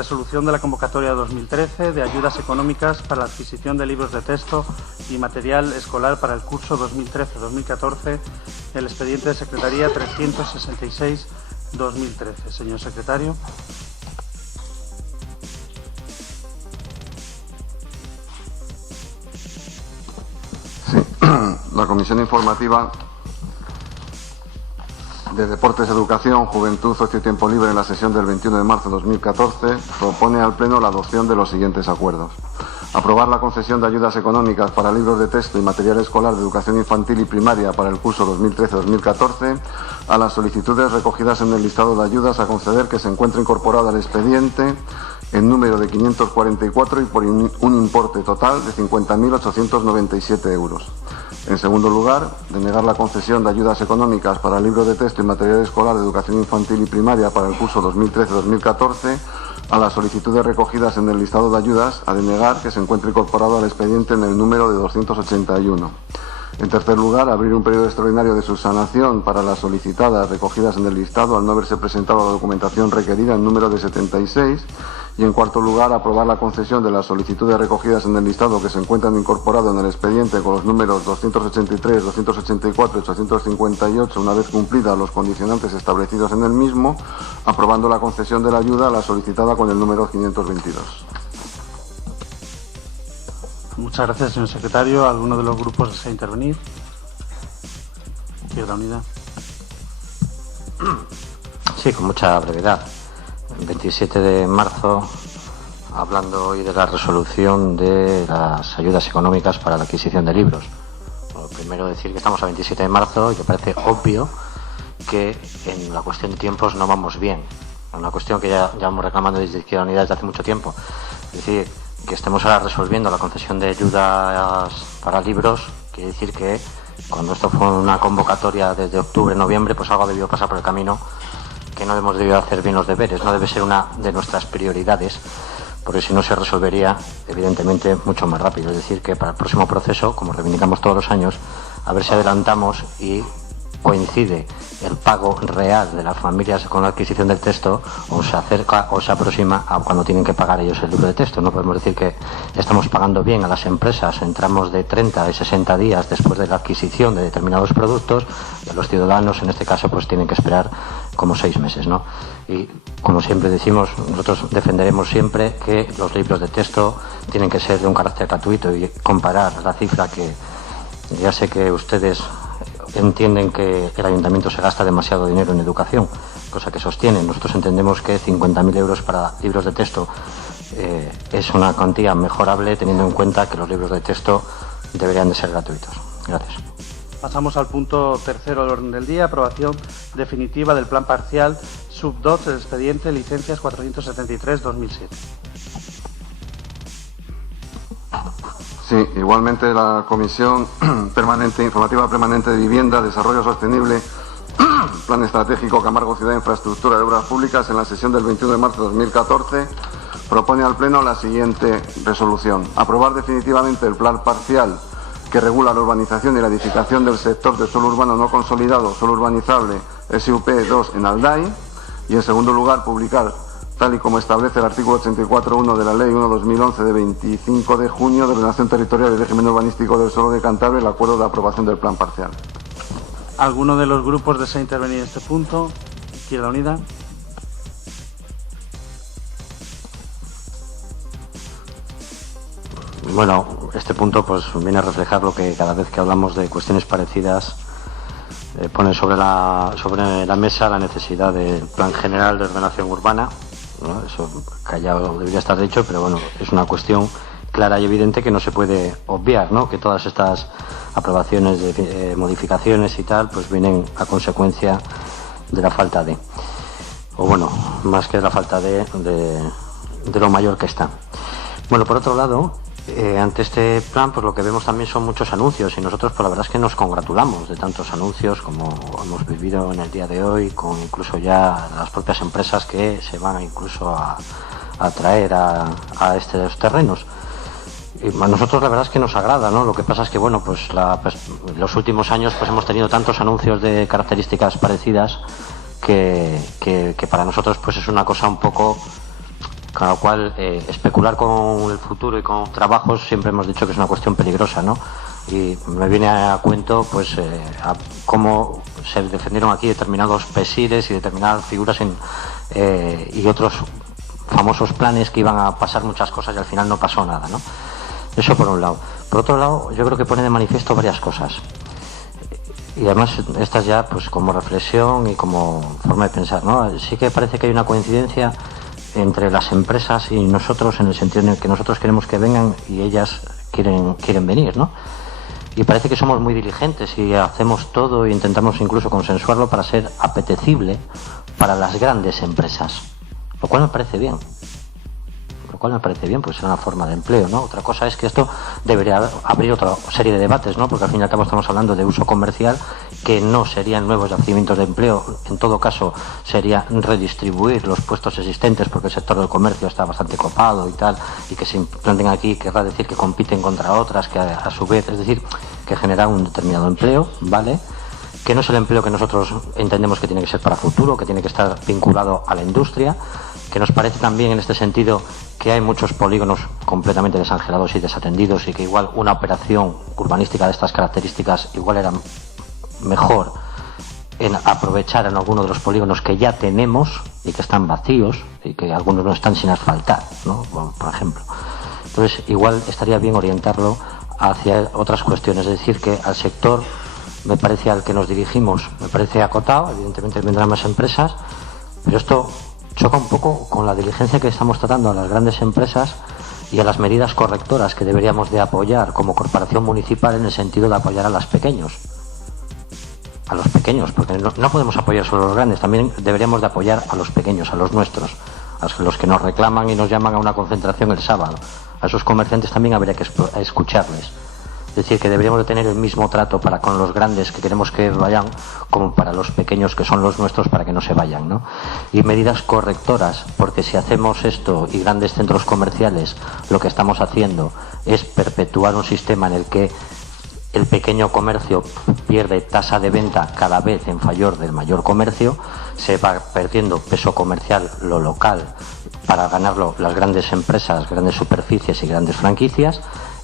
Resolución de la convocatoria 2013 de ayudas económicas para la adquisición de libros de texto y material escolar para el curso 2013-2014, el expediente de Secretaría 366-2013. Señor secretario. Sí, la Comisión Informativa de Deportes, Educación, Juventud, Ocio y Tiempo Libre en la sesión del 21 de marzo de 2014 propone al Pleno la adopción de los siguientes acuerdos. Aprobar la concesión de ayudas económicas para libros de texto y material escolar de educación infantil y primaria para el curso 2013-2014 a las solicitudes recogidas en el listado de ayudas a conceder que se encuentre incorporada al expediente en número de 544 y por un importe total de 50.897 euros. En segundo lugar, denegar la concesión de ayudas económicas para libros de texto y material escolar de educación infantil y primaria para el curso 2013-2014 a las solicitudes recogidas en el listado de ayudas a denegar que se encuentre incorporado al expediente en el número de 281. En tercer lugar, abrir un periodo extraordinario de subsanación para las solicitadas recogidas en el listado al no haberse presentado la documentación requerida en número de 76. Y en cuarto lugar, aprobar la concesión de las solicitudes recogidas en el listado que se encuentran incorporadas en el expediente con los números 283, 284 y 858 una vez cumplidas los condicionantes establecidos en el mismo, aprobando la concesión de la ayuda a la solicitada con el número 522. Muchas gracias, señor secretario. ¿Alguno de los grupos desea intervenir? Izquierda Unida. Sí, con mucha brevedad. El 27 de marzo, hablando hoy de la resolución de las ayudas económicas para la adquisición de libros. Bueno, primero decir que estamos a 27 de marzo y que parece obvio que en la cuestión de tiempos no vamos bien. Una cuestión que ya vamos reclamando desde Izquierda Unida desde hace mucho tiempo. Es decir, que estemos ahora resolviendo la concesión de ayudas para libros, quiere decir que cuando esto fue una convocatoria desde octubre, noviembre, pues algo debió pasar por el camino, que no hemos debido hacer bien los deberes, no debe ser una de nuestras prioridades, porque si no se resolvería evidentemente mucho más rápido. Es decir, que para el próximo proceso, como reivindicamos todos los años, a ver si adelantamos y coincide el pago real de las familias con la adquisición del texto o se acerca o se aproxima a cuando tienen que pagar ellos el libro de texto. No podemos decir que estamos pagando bien a las empresas en tramos de 30 y 60 días después de la adquisición de determinados productos y a los ciudadanos en este caso pues tienen que esperar como 6 meses, ¿no? Y como siempre decimos, nosotros defenderemos siempre que los libros de texto tienen que ser de un carácter gratuito y comparar la cifra que ya sé que ustedes entienden que el ayuntamiento se gasta demasiado dinero en educación, cosa que sostienen. Nosotros entendemos que 50.000 euros para libros de texto es una cuantía mejorable teniendo en cuenta que los libros de texto deberían de ser gratuitos. Gracias. Pasamos al punto tercero del orden del día, aprobación definitiva del plan parcial sub-2 del expediente licencias 473-2007. Sí, igualmente la Comisión Informativa Permanente de Vivienda, Desarrollo Sostenible, Plan Estratégico Camargo Ciudad, Infraestructura de Obras Públicas, en la sesión del 21 de marzo de 2014, propone al Pleno la siguiente resolución. Aprobar definitivamente el plan parcial que regula la urbanización y la edificación del sector de suelo urbano no consolidado, suelo urbanizable, SUP2 en Alday. Y en segundo lugar, publicar, tal y como establece el artículo 84.1 de la Ley 1/2011 de 25 de junio de Ordenación Territorial y Régimen Urbanístico del Suelo de Cantabria, el acuerdo de aprobación del plan parcial. ¿Alguno de los grupos desea intervenir en este punto? Izquierda Unida. Bueno, este punto pues viene a reflejar lo que cada vez que hablamos de cuestiones parecidas pone sobre la mesa la necesidad del Plan General de Ordenación Urbana, ¿no? Eso callado debería estar dicho, pero bueno, es una cuestión clara y evidente que no se puede obviar, ¿no? Que todas estas aprobaciones de modificaciones y tal pues vienen a consecuencia de la falta de, o bueno, más que de la falta de lo mayor que está. Bueno, por otro lado, ante este plan, pues lo que vemos también son muchos anuncios y nosotros pues la verdad es que nos congratulamos de tantos anuncios como hemos vivido en el día de hoy, con incluso ya las propias empresas que se van incluso a traer a estos terrenos. Y a nosotros la verdad es que nos agrada, ¿no? Lo que pasa es que bueno, pues los últimos años pues hemos tenido tantos anuncios de características parecidas que para nosotros pues es una cosa un poco Con lo cual, especular con el futuro y con trabajos siempre hemos dicho que es una cuestión peligrosa, ¿no? Y me viene a cuento, pues, a cómo se defendieron aquí determinados pesires y determinadas figuras y otros famosos planes que iban a pasar muchas cosas y al final no pasó nada, ¿no? Eso por un lado. Por otro lado, yo creo que pone de manifiesto varias cosas. Y además, estas ya, pues, como reflexión y como forma de pensar, ¿no? Sí que parece que hay una coincidencia entre las empresas y nosotros, en el sentido en el que nosotros queremos que vengan y ellas quieren venir, ¿no? Y parece que somos muy diligentes y hacemos todo e intentamos incluso consensuarlo para ser apetecible para las grandes empresas, lo cual me parece bien. Pues es una forma de empleo, ¿no? Otra cosa es que esto debería abrir otra serie de debates, ¿no? Porque al fin y al cabo estamos hablando de uso comercial, que no serían nuevos yacimientos de empleo. En todo caso, sería redistribuir los puestos existentes, porque el sector del comercio está bastante copado y tal, y que se implanten aquí querrá decir que compiten contra otras, que a su vez, es decir, que genera un determinado empleo, ¿vale? Que no es el empleo que nosotros entendemos que tiene que ser para futuro, que tiene que estar vinculado a la industria, que nos parece también en este sentido que hay muchos polígonos completamente desangelados y desatendidos y que igual una operación urbanística de estas características igual era mejor en aprovechar en alguno de los polígonos que ya tenemos y que están vacíos y que algunos no están sin asfaltar, ¿no? Por ejemplo. Entonces igual estaría bien orientarlo hacia otras cuestiones, es decir, que al sector, me parece, al que nos dirigimos, me parece acotado, evidentemente vendrán más empresas, pero esto choca un poco con la diligencia que estamos tratando a las grandes empresas y a las medidas correctoras que deberíamos de apoyar como corporación municipal, en el sentido de apoyar a los pequeños, porque no podemos apoyar solo a los grandes, también deberíamos de apoyar a los pequeños, a los nuestros, a los que nos reclaman y nos llaman a una concentración el sábado. A esos comerciantes también habría que escucharles. Es decir, que deberíamos de tener el mismo trato para con los grandes que queremos que vayan como para los pequeños que son los nuestros, para que no se vayan, ¿no? Y medidas correctoras, porque si hacemos esto y grandes centros comerciales lo que estamos haciendo es perpetuar un sistema en el que el pequeño comercio pierde tasa de venta cada vez en favor del mayor comercio, se va perdiendo peso comercial lo local para ganarlo las grandes empresas, grandes superficies y grandes franquicias.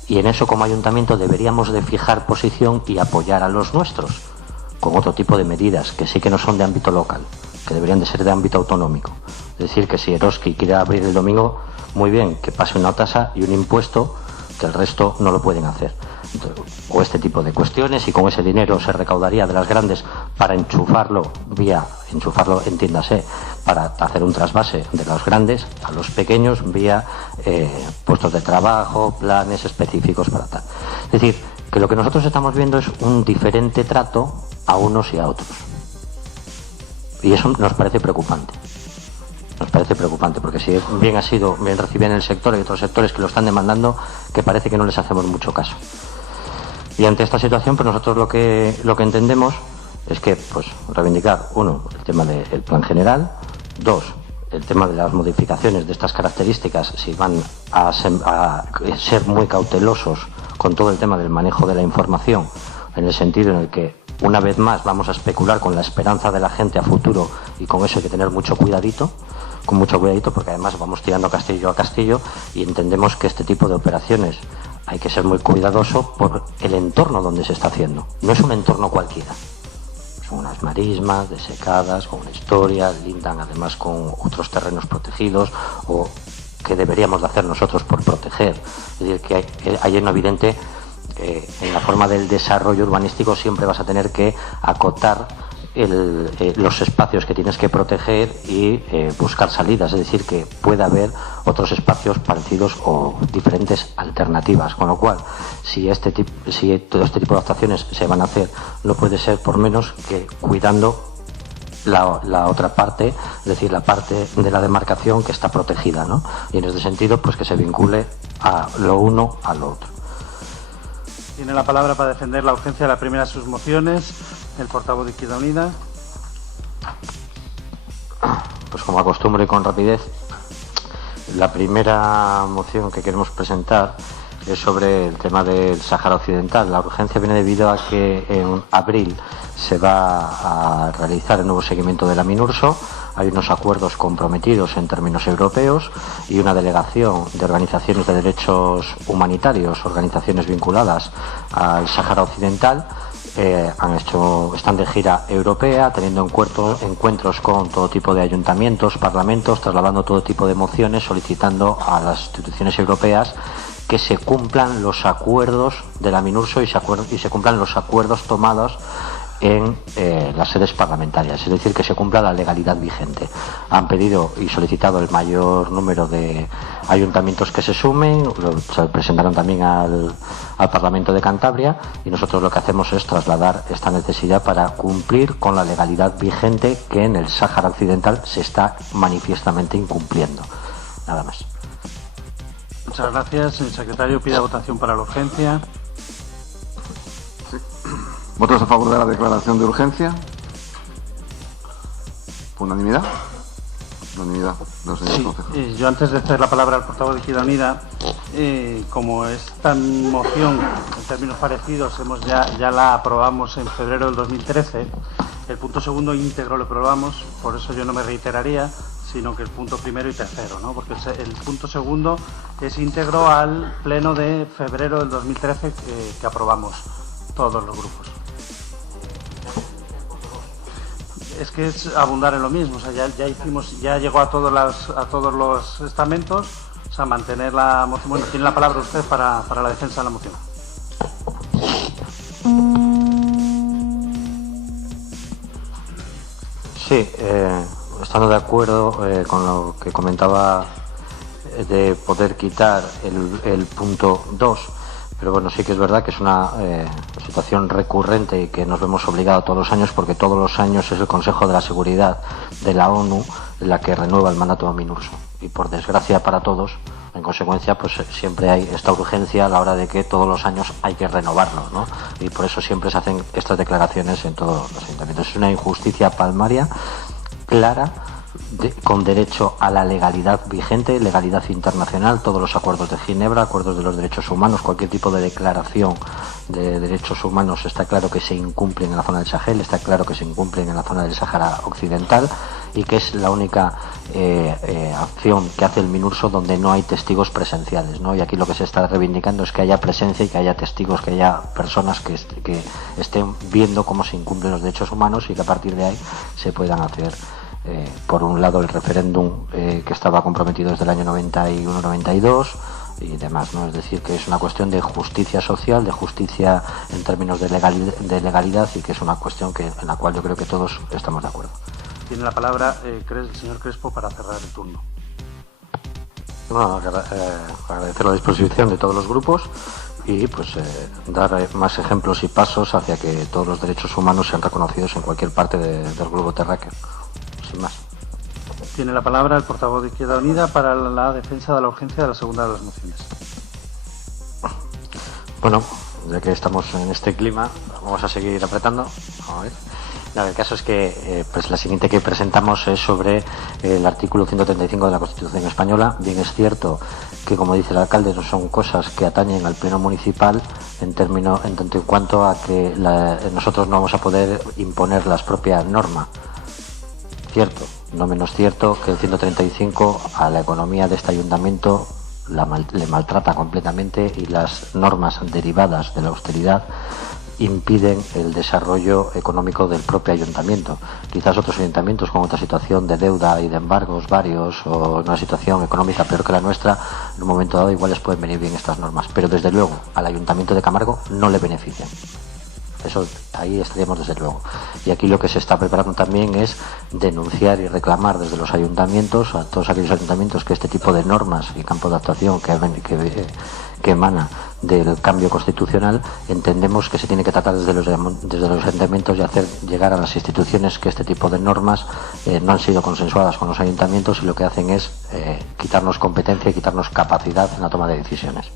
Y en eso, como ayuntamiento, deberíamos de fijar posición y apoyar a los nuestros con otro tipo de medidas que sí que no son de ámbito local, que deberían de ser de ámbito autonómico. Es decir, que si Eroski quiere abrir el domingo, muy bien, que pase una tasa y un impuesto, que el resto no lo pueden hacer. Entonces, o este tipo de cuestiones, y con ese dinero se recaudaría de las grandes para enchufarlo, entiéndase, para hacer un trasvase de los grandes a los pequeños vía puestos de trabajo, planes específicos para tal. Es decir, que lo que nosotros estamos viendo es un diferente trato a unos y a otros. Y eso nos parece preocupante. Nos parece preocupante, porque si bien ha sido bien recibido en el sector, hay otros sectores que lo están demandando que parece que no les hacemos mucho caso. Y ante esta situación, pues nosotros lo que entendemos es que, pues, reivindicar, uno, el tema del plan general; dos, el tema de las modificaciones de estas características, si van a ser muy cautelosos con todo el tema del manejo de la información, en el sentido en el que, una vez más, vamos a especular con la esperanza de la gente a futuro, y con eso hay que tener mucho cuidadito, porque además vamos tirando castillo a castillo, y entendemos que este tipo de operaciones hay que ser muy cuidadoso por el entorno donde se está haciendo. No es un entorno cualquiera. Son unas marismas desecadas, con una historia, lindan además con otros terrenos protegidos, o que deberíamos de hacer nosotros por proteger. Es decir, que hay en evidente, en la forma del desarrollo urbanístico siempre vas a tener que acotar los espacios que tienes que proteger y buscar salidas, es decir, que pueda haber otros espacios parecidos o diferentes alternativas, con lo cual si todo este tipo de actuaciones se van a hacer, no puede ser por menos que cuidando la otra parte, es decir, la parte de la demarcación que está protegida, ¿no? Y en este sentido, pues que se vincule a lo uno a lo otro. Tiene la palabra para defender la urgencia de la primera de sus mociones el portavoz de Izquierda Unida. Pues como acostumbro y con rapidez, la primera moción que queremos presentar es sobre el tema del Sáhara Occidental. La urgencia viene debido a que en abril se va a realizar el nuevo seguimiento de la MINURSO, hay unos acuerdos comprometidos en términos europeos y una delegación de organizaciones de derechos humanitarios, organizaciones vinculadas al Sáhara Occidental, están de gira europea, teniendo encuentros con todo tipo de ayuntamientos, parlamentos, trasladando todo tipo de mociones, solicitando a las instituciones europeas que se cumplan los acuerdos de la MINURSO y se cumplan los acuerdos tomados en las sedes parlamentarias, es decir, que se cumpla la legalidad vigente. Han pedido y solicitado el mayor número de ayuntamientos que se sumen, se presentaron también al Parlamento de Cantabria, y nosotros lo que hacemos es trasladar esta necesidad para cumplir con la legalidad vigente que en el Sáhara Occidental se está manifiestamente incumpliendo. Nada más. Muchas gracias. El secretario pide votación para la urgencia. Sí. ¿Votos a favor de la declaración de urgencia? ¿Unanimidad? Unanimidad. No, señor concejal. Yo antes de ceder la palabra al portavoz de Izquierda Unida, como esta moción en términos parecidos ya la aprobamos en febrero del 2013, el punto segundo íntegro lo aprobamos, por eso yo no me reiteraría, sino que el punto primero y tercero, ¿no? Porque el punto segundo es íntegro al pleno de febrero del 2013 que aprobamos todos los grupos. Es que es abundar en lo mismo, o sea, ya llegó a todos los estamentos, o sea, mantener la moción. Bueno, tiene la palabra usted para la defensa de la moción. Sí, estando de acuerdo con lo que comentaba de poder quitar el punto 2, pero bueno, sí que es verdad que es una situación recurrente y que nos vemos obligados todos los años, porque todos los años es el Consejo de la Seguridad de la ONU la que renueva el mandato de MINURSO, y por desgracia para todos, en consecuencia, pues siempre hay esta urgencia a la hora de que todos los años hay que renovarlo, ¿no? Y por eso siempre se hacen estas declaraciones en todos los ayuntamientos. Es una injusticia palmaria, clara, con derecho a la legalidad vigente, legalidad internacional, todos los acuerdos de Ginebra, acuerdos de los derechos humanos, cualquier tipo de declaración de derechos humanos está claro que se incumplen en la zona del Sahel, está claro que se incumplen en la zona del Sáhara Occidental, y que es la única acción que hace el MINURSO donde no hay testigos presenciales, ¿no? Y aquí lo que se está reivindicando es que haya presencia y que haya testigos, que haya personas que estén viendo cómo se incumplen los derechos humanos, y que a partir de ahí se puedan hacer por un lado el referéndum que estaba comprometido desde el año 91-92 y demás, ¿no? Es decir, que es una cuestión de justicia social, de justicia en términos de legalidad, y que es una cuestión en la cual yo creo que todos estamos de acuerdo. Tiene la palabra el señor Crespo para cerrar el turno. Bueno, agradecer la disposición de todos los grupos y pues dar más ejemplos y pasos hacia que todos los derechos humanos sean reconocidos en cualquier parte del globo terráqueo. Sin más. Tiene la palabra el portavoz de Izquierda Unida para la defensa de la urgencia de la segunda de las mociones. Bueno, ya que estamos en este clima, vamos a seguir apretando. A ver. El caso es que pues la siguiente que presentamos es sobre el artículo 135 de la Constitución española. Bien es cierto que, como dice el alcalde, no son cosas que atañen al pleno municipal en tanto en cuanto a que nosotros no vamos a poder imponer las propias normas. Cierto, no menos cierto que el 135 a la economía de este ayuntamiento le maltrata completamente, y las normas derivadas de la austeridad impiden el desarrollo económico del propio ayuntamiento. Quizás otros ayuntamientos con otra situación de deuda y de embargos varios, o una situación económica peor que la nuestra, en un momento dado igual les pueden venir bien estas normas, pero desde luego al ayuntamiento de Camargo no le benefician. Eso ahí estaríamos desde luego. Y aquí lo que se está preparando también es denunciar y reclamar desde los ayuntamientos, a todos aquellos ayuntamientos, que este tipo de normas y campo de actuación que emana del cambio constitucional, entendemos que se tiene que tratar desde los ayuntamientos y hacer llegar a las instituciones que este tipo de normas no han sido consensuadas con los ayuntamientos, y lo que hacen es quitarnos competencia y quitarnos capacidad en la toma de decisiones.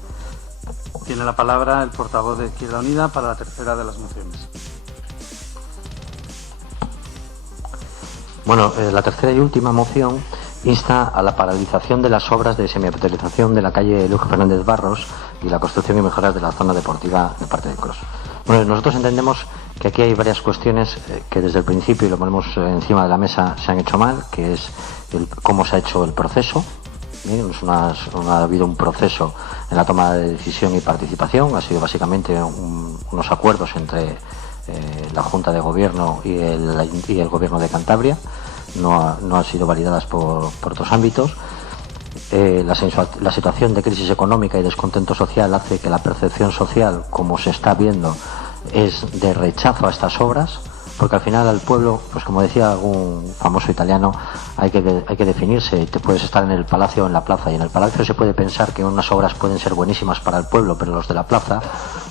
Tiene la palabra el portavoz de Izquierda Unida para la tercera de las mociones. Bueno, la tercera y última moción insta a la paralización de las obras de semiapotelización de la calle Luis Fernández Barros y la construcción y mejoras de la zona deportiva de Parque del Cros. Bueno, nosotros entendemos que aquí hay varias cuestiones que desde el principio, y lo ponemos encima de la mesa, se han hecho mal, que es cómo se ha hecho el proceso. Bien, ha habido un proceso en la toma de decisión y participación, ha sido básicamente unos acuerdos entre la Junta de Gobierno y el Gobierno de Cantabria, no han sido validadas por otros ámbitos. La situación de crisis económica y descontento social hace que la percepción social, como se está viendo, es de rechazo a estas obras, porque al final al pueblo, pues como decía algún famoso italiano, hay que definirse. Te puedes estar en el palacio o en la plaza, y en el palacio se puede pensar que unas obras pueden ser buenísimas para el pueblo, pero los de la plaza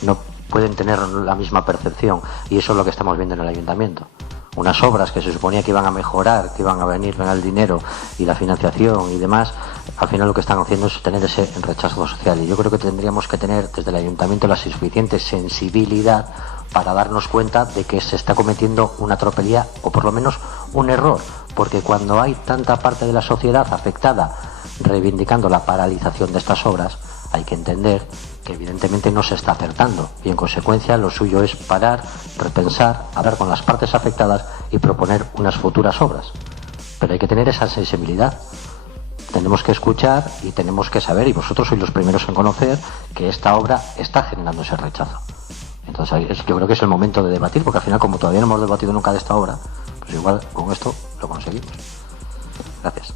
no pueden tener la misma percepción, y eso es lo que estamos viendo en el ayuntamiento. Unas obras que se suponía que iban a mejorar, que iban a venir el dinero y la financiación y demás, al final lo que están haciendo es tener ese rechazo social. Y yo creo que tendríamos que tener desde el ayuntamiento la suficiente sensibilidad para darnos cuenta de que se está cometiendo una tropelía, o por lo menos un error, porque cuando hay tanta parte de la sociedad afectada reivindicando la paralización de estas obras, hay que entender que evidentemente no se está acertando, y en consecuencia lo suyo es parar, repensar, hablar con las partes afectadas y proponer unas futuras obras. Pero hay que tener esa sensibilidad. Tenemos que escuchar y tenemos que saber, y vosotros sois los primeros en conocer, que esta obra está generando ese rechazo. Entonces yo creo que es el momento de debatir, porque al final, como todavía no hemos debatido nunca de esta obra, pues igual con esto lo conseguimos. Gracias.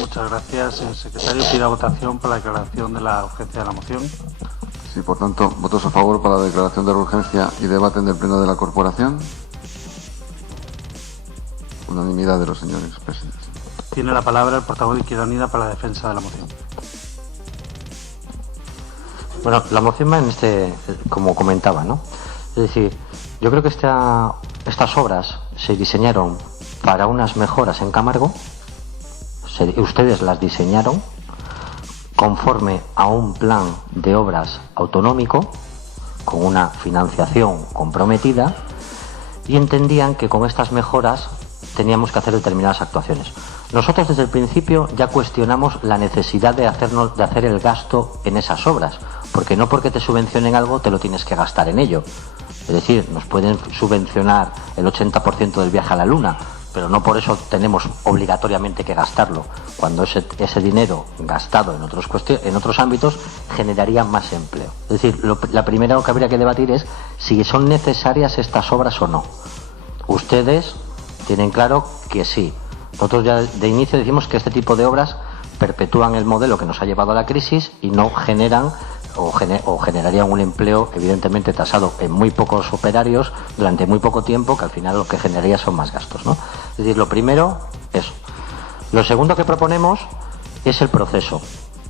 Muchas gracias, secretario. Pido votación por la declaración de la urgencia de la moción. Sí, por tanto, votos a favor para la declaración de la urgencia y debate en el Pleno de la Corporación. Unanimidad de los señores presentes. Tiene la palabra el portavoz de Izquierda Unida para la defensa de la moción. Bueno, la moción va en como comentaba, ¿no? Es decir, yo creo que estas obras se diseñaron para unas mejoras en Camargo. Ustedes las diseñaron conforme a un plan de obras autonómico con una financiación comprometida, y entendían que con estas mejoras teníamos que hacer determinadas actuaciones. Nosotros desde el principio ya cuestionamos la necesidad de hacer el gasto en esas obras, porque no porque te subvencionen algo te lo tienes que gastar en ello. Es decir, nos pueden subvencionar el 80% del viaje a la Luna, pero no por eso tenemos obligatoriamente que gastarlo, cuando ese dinero gastado en otros ámbitos generaría más empleo. Es decir, la primera que habría que debatir es si son necesarias estas obras o no. Ustedes tienen claro que sí. Nosotros ya de inicio decimos que este tipo de obras perpetúan el modelo que nos ha llevado a la crisis y no generan o generarían un empleo evidentemente tasado en muy pocos operarios durante muy poco tiempo, que al final lo que generaría son más gastos, ¿no? Es decir, lo primero, eso. Lo segundo que proponemos es el proceso.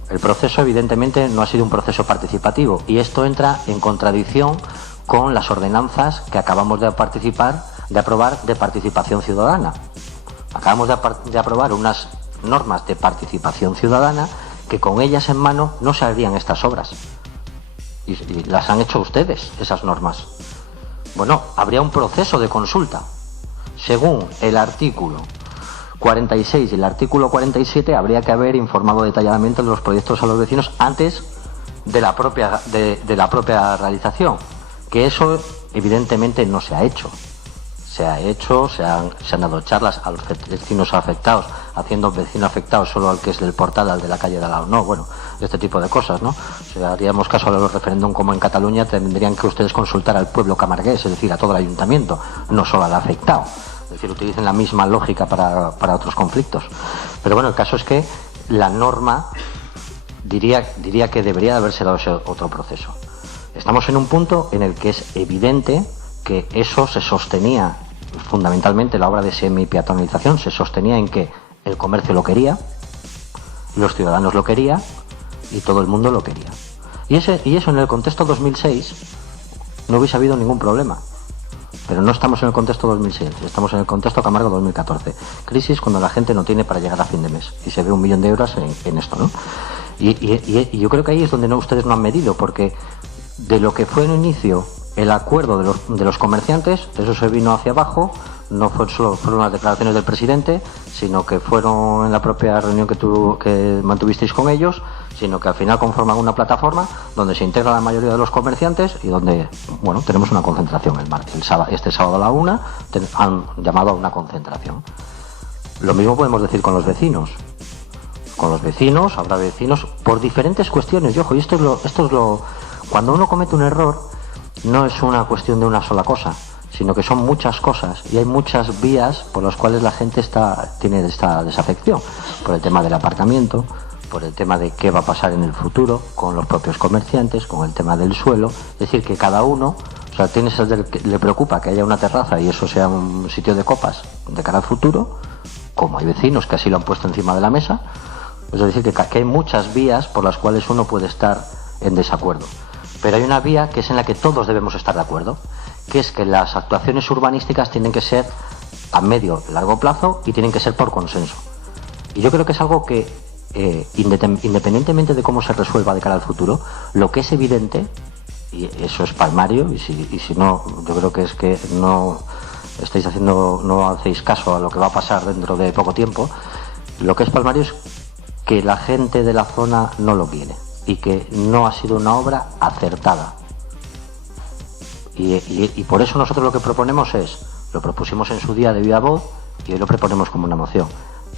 El proceso evidentemente no ha sido un proceso participativo, y esto entra en contradicción con las ordenanzas que acabamos de aprobar de participación ciudadana. Acabamos de aprobar unas normas de participación ciudadana que con ellas en mano no se harían estas obras. Y las han hecho ustedes, esas normas. Bueno, habría un proceso de consulta. Según el artículo 46 y el artículo 47, habría que haber informado detalladamente de los proyectos a los vecinos antes de la propia realización. Que eso evidentemente no se ha hecho. Se han dado charlas a los vecinos afectados, haciendo vecino afectado solo al que es del portal, al de la calle de al lado. No, bueno, este tipo de cosas, ¿no? Si haríamos caso a los referéndum como en Cataluña, tendrían que ustedes consultar al pueblo camargués, es decir, a todo el ayuntamiento, no solo al afectado. Es decir, utilicen la misma lógica para otros conflictos. Pero bueno, el caso es que la norma diría que debería de haberse dado ese otro proceso. Estamos en un punto en el que es evidente que eso se sostenía, fundamentalmente la obra de semi-peatonalización se sostenía en que el comercio lo quería, los ciudadanos lo querían y todo el mundo lo quería. Y eso en el contexto 2006 no hubiese habido ningún problema. Pero no estamos en el contexto 2006, estamos en el contexto Camargo 2014. Crisis cuando la gente no tiene para llegar a fin de mes y se ve 1 millón de euros en esto, ¿no? Y yo creo que ahí es donde ustedes no han medido, porque de lo que fue en inicio el acuerdo de los comerciantes, eso se vino hacia abajo, no fueron las declaraciones del presidente, sino que fueron en la propia reunión que mantuvisteis con ellos, sino que al final conforman una plataforma donde se integra la mayoría de los comerciantes y donde, bueno, tenemos una concentración este sábado a la 1 han llamado a una concentración. Lo mismo podemos decir con los vecinos. Con los vecinos, habrá vecinos por diferentes cuestiones. Y ojo, y cuando uno comete un error, no es una cuestión de una sola cosa, sino que son muchas cosas y hay muchas vías por las cuales la gente tiene esta desafección. Por el tema del aparcamiento, por el tema de qué va a pasar en el futuro con los propios comerciantes, con el tema del suelo. Es decir, que cada uno, o sea, le preocupa que haya una terraza y eso sea un sitio de copas de cara al futuro, como hay vecinos que así lo han puesto encima de la mesa. Es decir, que hay muchas vías por las cuales uno puede estar en desacuerdo. Pero hay una vía que es en la que todos debemos estar de acuerdo, que es que las actuaciones urbanísticas tienen que ser a medio, largo plazo y tienen que ser por consenso. Y yo creo que es algo que, independientemente de cómo se resuelva de cara al futuro, lo que es evidente, y eso es palmario, y si no, yo creo que es que no hacéis caso a lo que va a pasar dentro de poco tiempo, lo que es palmario es que la gente de la zona no lo quiere y que no ha sido una obra acertada. Y por eso nosotros lo que proponemos lo propusimos en su día de viva voz y hoy lo proponemos como una moción.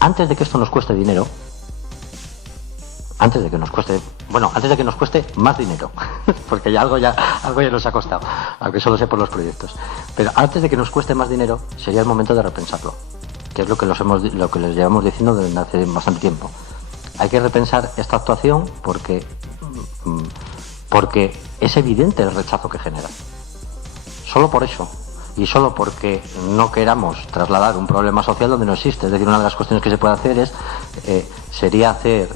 Antes de que esto nos cueste dinero, antes de que nos cueste más dinero, porque algo ya nos ha costado, aunque solo sea por los proyectos. Pero antes de que nos cueste más dinero, sería el momento de repensarlo, que es lo que les llevamos diciendo desde hace bastante tiempo. Hay que repensar esta actuación porque es evidente el rechazo que genera. Solo por eso, y solo porque no queramos trasladar un problema social donde no existe. Es decir, una de las cuestiones que se puede hacer sería hacer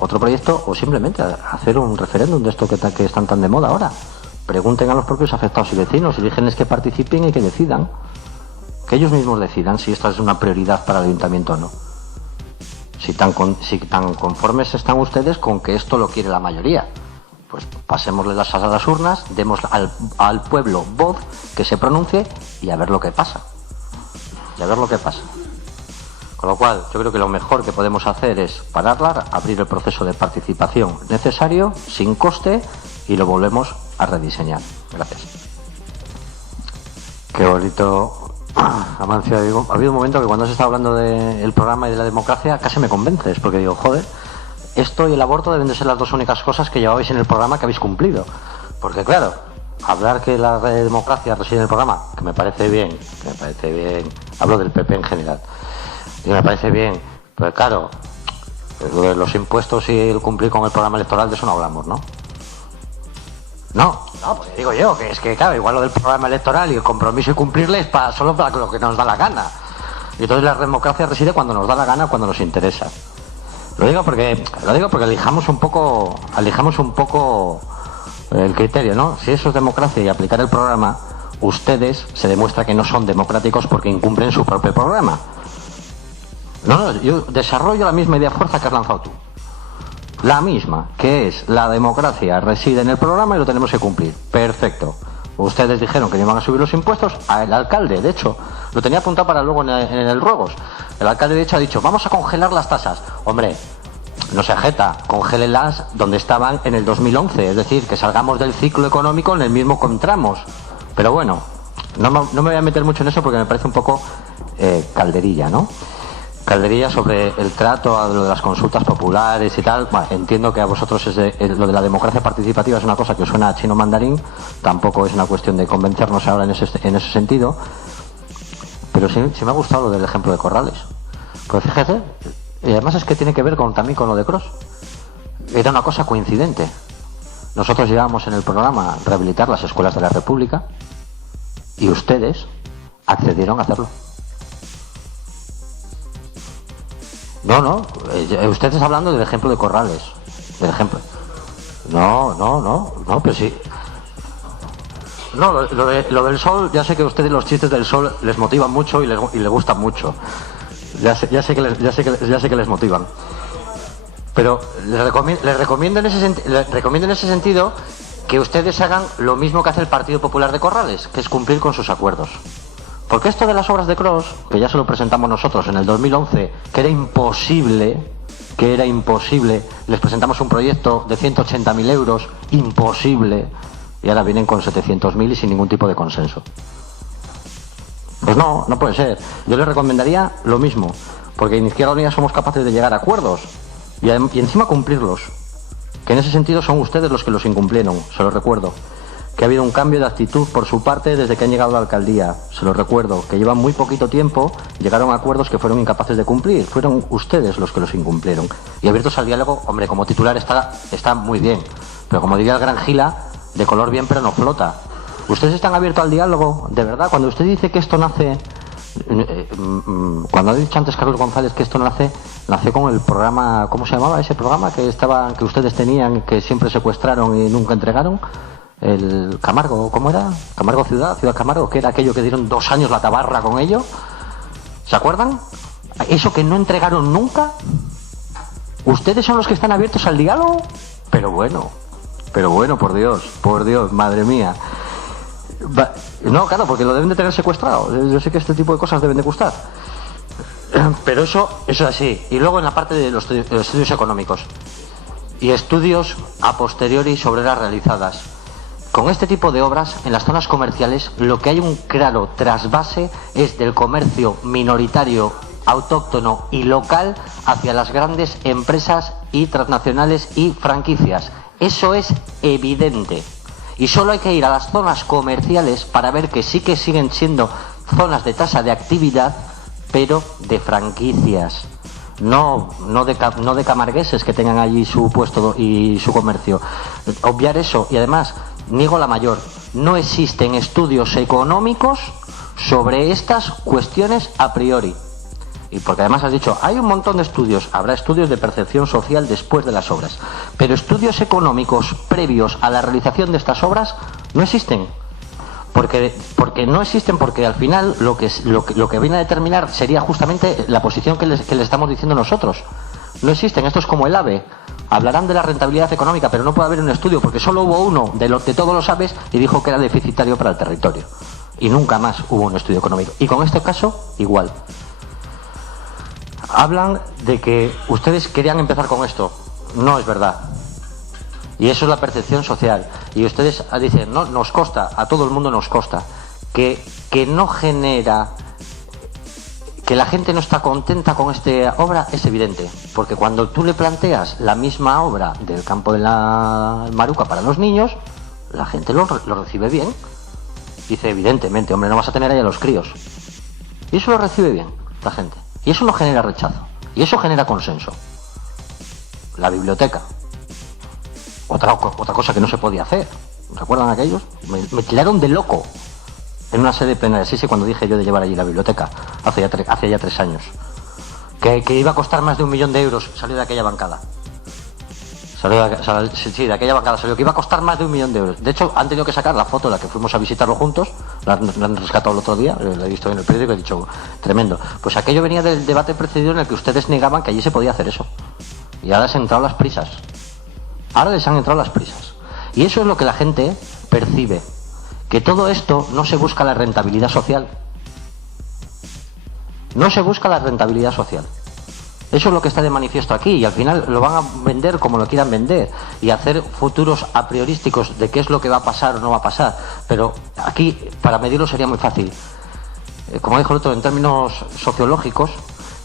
otro proyecto o simplemente hacer un referéndum de esto que están tan de moda ahora. Pregunten a los propios afectados y vecinos y díganles que participen y que decidan, que ellos mismos decidan si esta es una prioridad para el ayuntamiento o no. Si tan conformes están ustedes con que esto lo quiere la mayoría, pues pasémosle a las urnas, demos al pueblo voz, que se pronuncie y a ver lo que pasa. Con lo cual, yo creo que lo mejor que podemos hacer es pararla, abrir el proceso de participación necesario, sin coste, y lo volvemos a rediseñar. Gracias. Qué bonito. Amancio, digo, ha habido un momento que cuando se está hablando del programa y de la democracia casi me convences, porque digo, joder, esto y el aborto deben de ser las dos únicas cosas que llevabais en el programa que habéis cumplido. Porque claro, hablar que la democracia reside en el programa, que me parece bien, hablo del PP en general, y me parece bien, pero claro, los impuestos y el cumplir con el programa electoral, de eso no hablamos, ¿no? No, porque digo yo, que es que claro, igual lo del programa electoral y el compromiso y cumplirle es solo para lo que nos da la gana. Y entonces la democracia reside cuando nos da la gana, cuando nos interesa. Lo digo porque elijamos un poco el criterio, ¿no? Si eso es democracia y aplicar el programa, ustedes se demuestra que no son democráticos porque incumplen su propio programa. No, yo desarrollo la misma idea fuerza que has lanzado tú. La misma, que es la democracia reside en el programa y lo tenemos que cumplir. Perfecto. Ustedes dijeron que no iban a subir los impuestos. El alcalde, de hecho, lo tenía apuntado para luego en el Ruegos. El alcalde, de hecho, ha dicho, vamos a congelar las tasas. Hombre, no se ajeta, congélenlas donde estaban en el 2011. Es decir, que salgamos del ciclo económico en el mismo que entramos. Pero bueno, no me voy a meter mucho en eso porque me parece un poco calderilla, ¿no? Calderilla sobre el trato a lo de las consultas populares y tal. Bueno, entiendo que a vosotros lo de la democracia participativa es una cosa que os suena a chino mandarín, tampoco es una cuestión de convencernos ahora en ese sentido, pero sí me ha gustado lo del ejemplo de Corrales. Pues fíjate, y además es que tiene que ver también con lo de Cros. Era una cosa coincidente. Nosotros llevábamos en el programa rehabilitar las escuelas de la República y ustedes accedieron a hacerlo. No, usted está hablando del ejemplo de Corrales. Del ejemplo. No, pero sí. No, lo del sol, ya sé que a ustedes los chistes del sol les motivan mucho y les gustan mucho. Ya sé que les motivan. Pero les recomiendo en ese sentido que ustedes hagan lo mismo que hace el Partido Popular de Corrales, que es cumplir con sus acuerdos. Porque esto de las obras de Cros, que ya se lo presentamos nosotros en el 2011, que era imposible, que era imposible. Les presentamos un proyecto de 180.000 euros, imposible, y ahora vienen con 700.000 y sin ningún tipo de consenso. Pues no puede ser. Yo les recomendaría lo mismo, porque en Izquierda Unida somos capaces de llegar a acuerdos y encima cumplirlos, que en ese sentido son ustedes los que los incumplieron, se los recuerdo. Que ha habido un cambio de actitud por su parte desde que han llegado a la alcaldía, se lo recuerdo, que llevan muy poquito tiempo, llegaron a acuerdos que fueron incapaces de cumplir, fueron ustedes los que los incumplieron. Y abiertos al diálogo, hombre, como titular está muy bien, pero como diría el gran Gila, de color bien pero no flota. ¿Ustedes están abiertos al diálogo? ¿De verdad? Cuando usted dice que esto nace, cuando ha dicho antes Carlos González que esto nace con el programa, ¿cómo se llamaba ese programa que ustedes tenían, que siempre secuestraron y nunca entregaron? El Camargo, ¿cómo era? Camargo Ciudad Camargo, que era aquello que dieron 2 años la tabarra con ello. ¿Se acuerdan? Eso que no entregaron nunca. ¿Ustedes son los que están abiertos al diálogo? Pero bueno, por Dios, madre mía. No, claro, porque lo deben de tener secuestrado. Yo sé que este tipo de cosas deben de gustar. Pero eso es así. Y luego en la parte de los estudios económicos y estudios a posteriori sobre las realizadas. Con este tipo de obras, en las zonas comerciales, lo que hay un claro trasvase es del comercio minoritario, autóctono y local hacia las grandes empresas y transnacionales y franquicias. Eso es evidente. Y solo hay que ir a las zonas comerciales para ver que sí que siguen siendo zonas de tasa de actividad, pero de franquicias. No de camargueses que tengan allí su puesto y su comercio. Obviar eso. Y además, niego la mayor, no existen estudios económicos sobre estas cuestiones a priori. Y porque además has dicho, hay un montón de estudios, habrá estudios de percepción social después de las obras, pero estudios económicos previos a la realización de estas obras no existen. Porque no existen, porque al final lo que viene a determinar sería justamente la posición que les estamos diciendo nosotros. No existen, esto es como el AVE. Hablarán de la rentabilidad económica, pero no puede haber un estudio, porque solo hubo uno de todos los AVEs y dijo que era deficitario para el territorio. Y nunca más hubo un estudio económico. Y con este caso, igual. Hablan de que ustedes querían empezar con esto. No es verdad. Y eso es la percepción social. Y ustedes dicen, no, nos consta, a todo el mundo nos consta, que no genera, que la gente no está contenta con esta obra, es evidente. Porque cuando tú le planteas la misma obra del campo de la Maruca para los niños, la gente lo recibe bien. Dice, evidentemente, hombre, no vas a tener ahí a los críos. Y eso lo recibe bien la gente. Y eso no genera rechazo. Y eso genera consenso. La biblioteca. Otra cosa que no se podía hacer. ¿Recuerdan aquellos? Me tiraron de loco en una sede plenaria. Sí, cuando dije yo de llevar allí la biblioteca, hace ya 3 años. Que iba a costar más de 1 millón de euros. Salió de aquella bancada. De aquella bancada salió que iba a costar más de 1 millón de euros. De hecho, han tenido que sacar la foto de la que fuimos a visitarlo juntos. La han rescatado el otro día, la he visto en el periódico y he dicho, tremendo. Pues aquello venía del debate precedido en el que ustedes negaban que allí se podía hacer eso. Y ahora les han entrado las prisas. Y eso es lo que la gente percibe. Que todo esto no se busca la rentabilidad social. No se busca la rentabilidad social. Eso es lo que está de manifiesto aquí, y al final lo van a vender como lo quieran vender y hacer futuros a priorísticos de qué es lo que va a pasar o no va a pasar. Pero aquí, para medirlo sería muy fácil. Como dijo el otro, en términos sociológicos,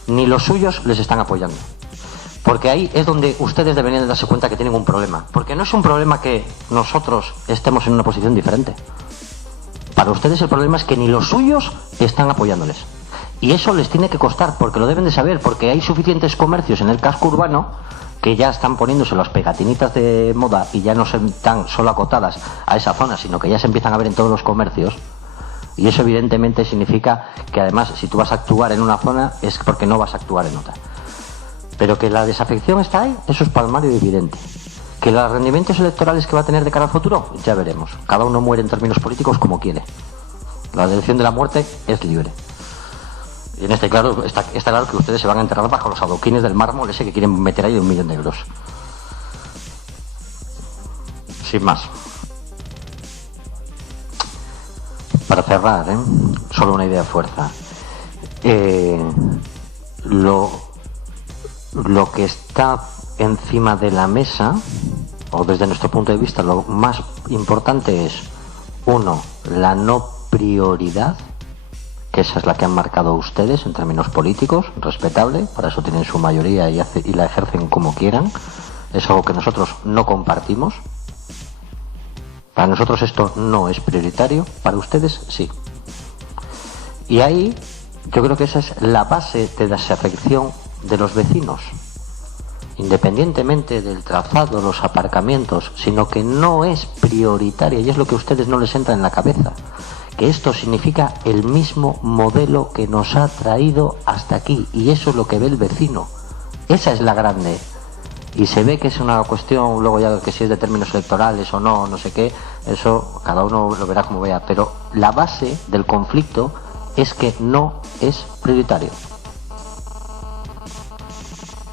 ni los suyos les están apoyando. Porque ahí es donde ustedes deberían de darse cuenta que tienen un problema. Porque no es un problema que nosotros estemos en una posición diferente. Para ustedes el problema es que ni los suyos están apoyándoles. Y eso les tiene que costar, porque lo deben de saber, porque hay suficientes comercios en el casco urbano que ya están poniéndose las pegatinitas de moda y ya no están solo acotadas a esa zona, sino que ya se empiezan a ver en todos los comercios. Y eso evidentemente significa que además si tú vas a actuar en una zona es porque no vas a actuar en otra. Pero que la desafección está ahí, eso es palmario y evidente. Que los rendimientos electorales que va a tener de cara al futuro, ya veremos. Cada uno muere en términos políticos como quiere. La elección de la muerte es libre. Y en este claro, está claro que ustedes se van a enterrar bajo los adoquines del mármol ese que quieren meter ahí de 1 millón de euros. Sin más. Para cerrar, solo una idea de fuerza. lo que está encima de la mesa, o desde nuestro punto de vista, lo más importante es, uno, la no prioridad, que esa es la que han marcado ustedes en términos políticos, respetable, para eso tienen su mayoría y la ejercen como quieran. Es algo que nosotros no compartimos. Para nosotros esto no es prioritario, para ustedes sí. Y ahí yo creo que esa es la base de desafección de los vecinos, independientemente del trazado, los aparcamientos, sino que no es prioritaria, y es lo que a ustedes no les entra en la cabeza, que esto significa el mismo modelo que nos ha traído hasta aquí, y eso es lo que ve el vecino. Esa es la grande. Y se ve que es una cuestión, luego ya que si es de términos electorales o no, no sé qué, eso cada uno lo verá como vea, pero la base del conflicto es que no es prioritario.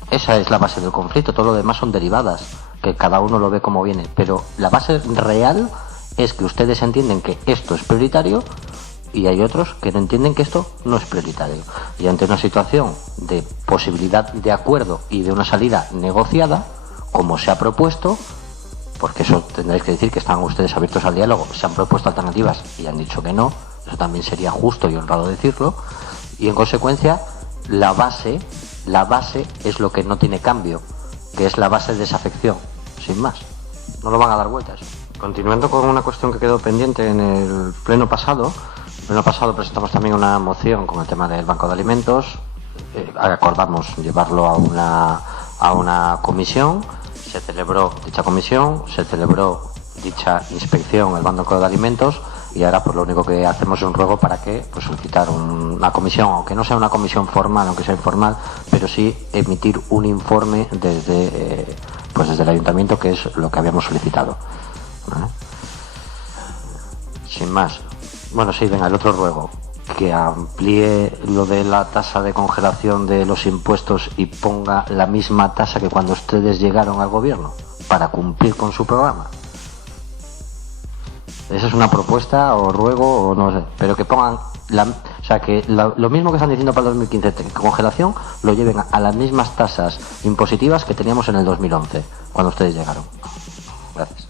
Esa es la base del conflicto, todo lo demás son derivadas, que cada uno lo ve como viene, pero la base real es que ustedes entienden que esto es prioritario y hay otros que no entienden que esto no es prioritario. Y ante una situación de posibilidad de acuerdo y de una salida negociada, como se ha propuesto, porque eso tendréis que decir que están ustedes abiertos al diálogo, se han propuesto alternativas y han dicho que no, eso también sería justo y honrado decirlo, y en consecuencia la base es lo que no tiene cambio, que es la base de desafección, sin más. No lo van a dar vueltas. Continuando con una cuestión que quedó pendiente en el pleno pasado presentamos también una moción con el tema del Banco de Alimentos. Acordamos llevarlo a una comisión. Se celebró dicha comisión, se celebró dicha inspección al Banco de Alimentos, y ahora pues lo único que hacemos es un ruego para que pues solicitar una comisión, aunque no sea una comisión formal, aunque sea informal, pero sí emitir un informe desde el Ayuntamiento, que es lo que habíamos solicitado. ¿Vale? Sin más. Bueno, sí, venga, el otro ruego, que amplíe lo de la tasa de congelación de los impuestos y ponga la misma tasa que cuando ustedes llegaron al gobierno, para cumplir con su programa. Esa es una propuesta o ruego o no sé, pero que pongan lo mismo que están diciendo para el 2015, que congelación lo lleven a las mismas tasas impositivas que teníamos en el 2011, cuando ustedes llegaron. Gracias.